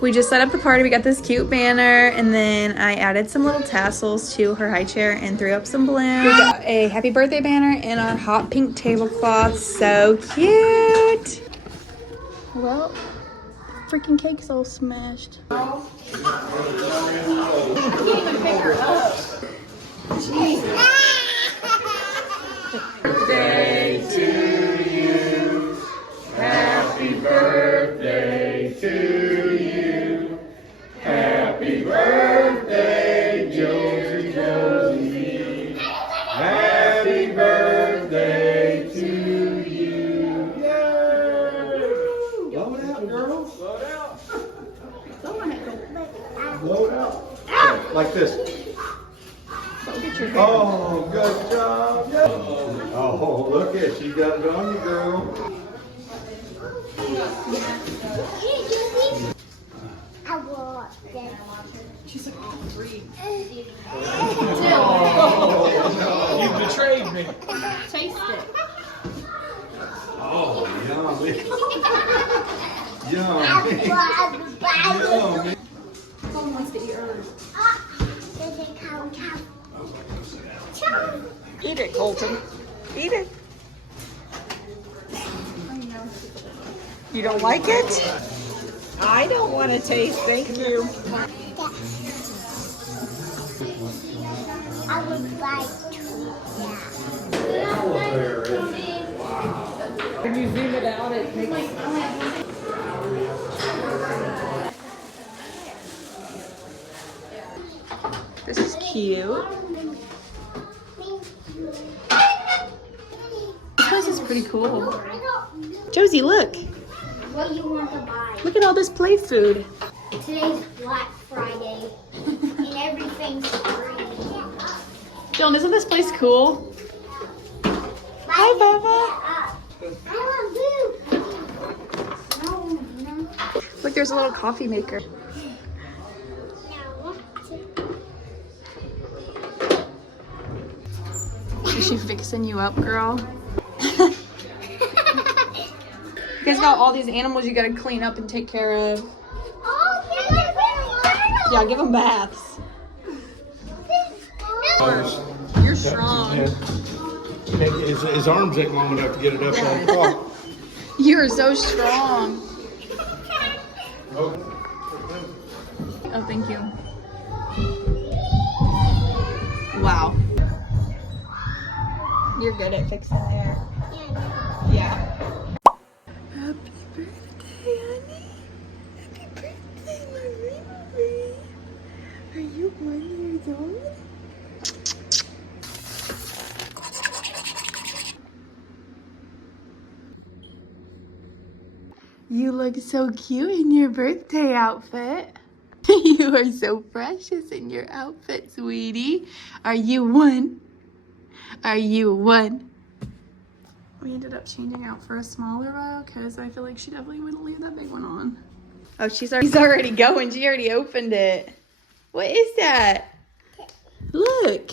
We just set up the party. We got this cute banner, and then I added some little tassels to her high chair and threw up some balloons. We got a happy birthday banner and our hot pink tablecloth. So cute. Well, freaking cake's all smashed. I can't even pick her up. Jeez. Birthday to you. Happy birthday to you. Happy birthday, Josephine. Happy birthday to you. Yay! Blow it out, girls. Blow it out. Blow it out. Okay, like this. Oh, good job. Yeah. Oh, look at she got it on you, girl. I want that. She's like, oh, free. Oh, You betrayed me. taste it. Oh, yummy. I Yummy. Yummy. Someone wants to eat hers. Eat it, Colton. Eat it. You don't like it? I don't want to taste, thank you. I would like to. When you zoom it out, it makes... This is cute. This place is pretty cool. Josie, look. What you want to buy? Look at all this play food. Today's Black Friday, and everything's free. Dylan, isn't this place cool? Hi, Bubba. I love you. No. Look, there's a little coffee maker. Is she fixing you up, girl? You guys got all these animals you gotta clean up and take care of. Oh, Yeah, give them baths. You're strong. His arms ain't long enough to get it up on the car. You're so strong. Oh, thank you. Wow. You're good at fixing hair. Yeah. Happy birthday, honey. Happy birthday, Marie. Are you 1 year old? You look so cute in your birthday outfit. You are so precious in your outfit, sweetie. Are you one? Are you one? We ended up changing out for a smaller row because I feel like she definitely wouldn't leave that big one on. Oh, she's already going. She already opened it. What is that? Look.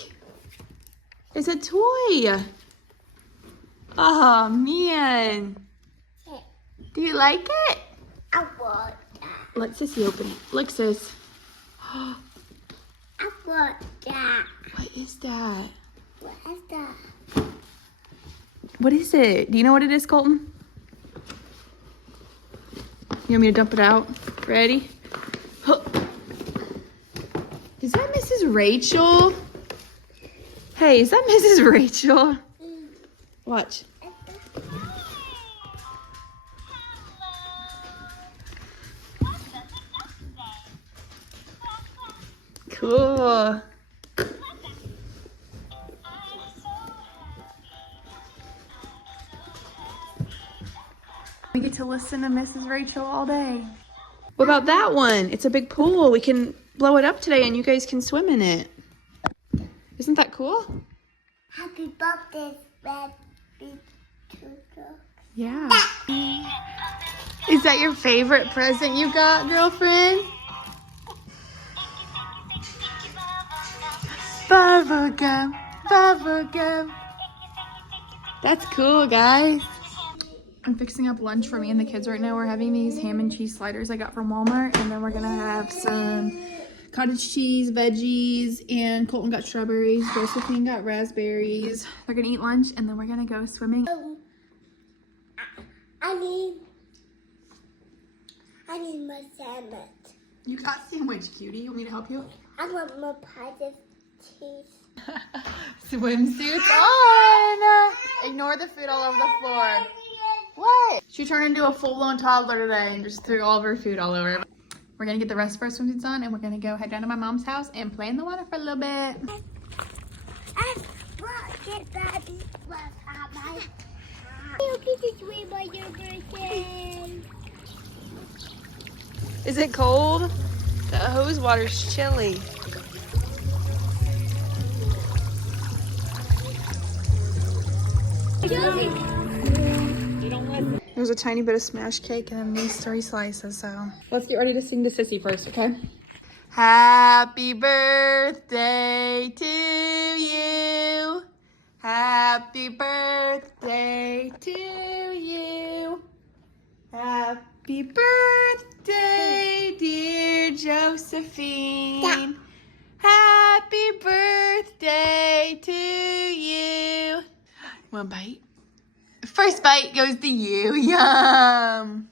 It's a toy. Oh, man. Do you like it? I want that. Let Sissy open it. Look, sis. I want that. What is that? What is that? What is it? Do you know what it is, Colton? You want me to dump it out? Ready? Huh. Is that Mrs. Rachel? Hey, is that Mrs. Rachel? Watch. Cool. We get to listen to Mrs. Rachel all day. What about that one? It's a big pool. We can blow it up today and you guys can swim in it. Isn't that cool? Happy birthday, baby. Yeah. Is that your favorite present you got, girlfriend? Bubblegum, bubblegum. That's cool, guys. I'm fixing up lunch for me and the kids right now. We're having these ham and cheese sliders I got from Walmart, and then we're gonna have some cottage cheese, veggies, and Colton got strawberries. Josephine got raspberries. They're gonna eat lunch, and then we're gonna go swimming. I need my sandwich. You got sandwich, cutie. You want me to help you? I want more pies of cheese. Swimsuits on. Ignore the food all over the floor. What? She turned into a full-blown toddler today and just threw all of her food all over. We're gonna get the rest of our swimsuits on, and we're gonna go head down to my mom's house and play in the water for a little bit. And get Daddy was at my house. This is way by your birthday. Is it cold? The hose water's chilly. There's a tiny bit of smash cake and then these 3 slices, so. Let's get ready to sing to Sissy first, okay? Happy birthday to you. Happy birthday to you. Happy birthday, dear Josephine. Happy birthday to you. One bite. First bite goes to you. Yum.